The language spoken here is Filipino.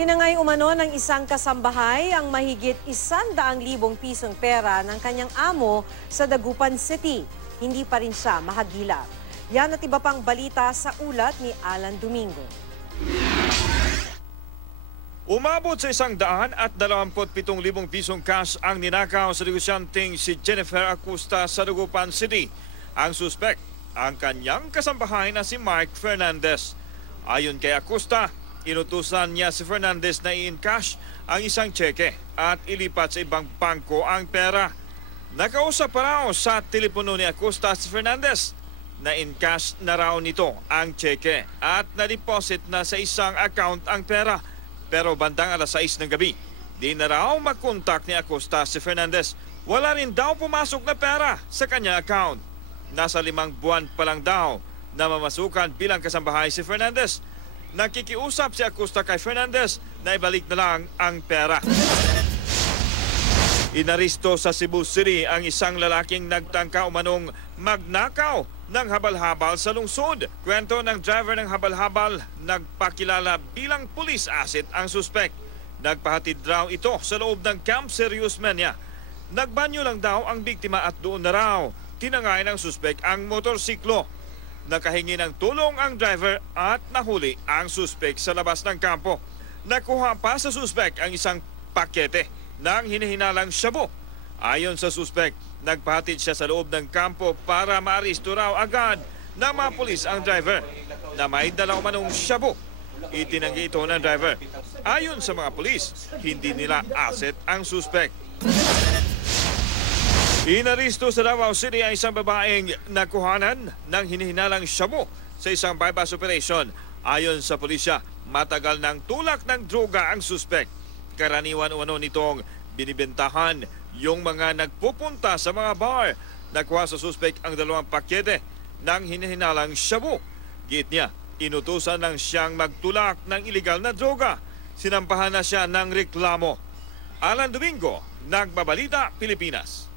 Tinangay umano ng isang kasambahay ang mahigit 100,000 pisong pera ng kanyang amo sa Dagupan City. Hindi pa rin siya mahagilap. Yan at iba pang balita sa ulat ni Alan Domingo. Umabot sa 127,000 pisong cash ang ninakaw sa negosyanteng si Jennifer Acosta sa Dagupan City. Ang suspect, ang kanyang kasambahay na si Mark Fernandez. Ayon kay Acosta, inutusan niya si Fernandez na i-encash ang isang tseke at ilipat sa ibang bangko ang pera. Nakausap pa raw sa telepono ni Acosta si Fernandez na in-cash na raw nito ang tseke at na-deposit na sa isang account ang pera. Pero bandang alas 6 ng gabi, di na raw mag-contact ni Acosta si Fernandez. Wala rin daw pumasok na pera sa kanya account. Nasa 5 buwan pa lang daw na mamasukan bilang kasambahay si Fernandez. Nakikiusap si Acosta kay Fernandez na ibalik na lang ang pera. Inaristo sa Cebu City ang isang lalaking nagtangka umanong magnakaw ng habal-habal sa lungsod. Kwento ng driver ng habal-habal, nagpakilala bilang police asset ang suspect. Nagpahatid raw ito sa loob ng Camp Serious Mania. Nagbanyo lang daw ang biktima at doon na raw tinangay ng suspect ang motorsiklo. Nakahingi ng tulong ang driver at nahuli ang suspect sa labas ng kampo. Nakuha pa sa suspect ang isang pakete ng hinihinalang shabu. Ayon sa suspect, nagpahatid siya sa loob ng kampo para maaresto raw agad ng mga pulis ang driver na may dala umanong shabu. Itinanggi ito ng driver. Ayon sa mga pulis, hindi nila asset ang suspect. Inaristo sa Davao City ang isang babaeng nakuhanan ng hinihinalang shabu sa isang bypass operation. Ayon sa pulisya, matagal ng tulak ng droga ang suspect. Karaniwan umano nitong binibentahan yung mga nagpupunta sa mga bar. Nakuha sa suspect ang 2 pakete ng hinihinalang shabu. Git niya, inutusan lang siyang magtulak ng iligal na droga. Sinampahan na siya ng reklamo. Alan Domingo, Nagbabalita, Pilipinas.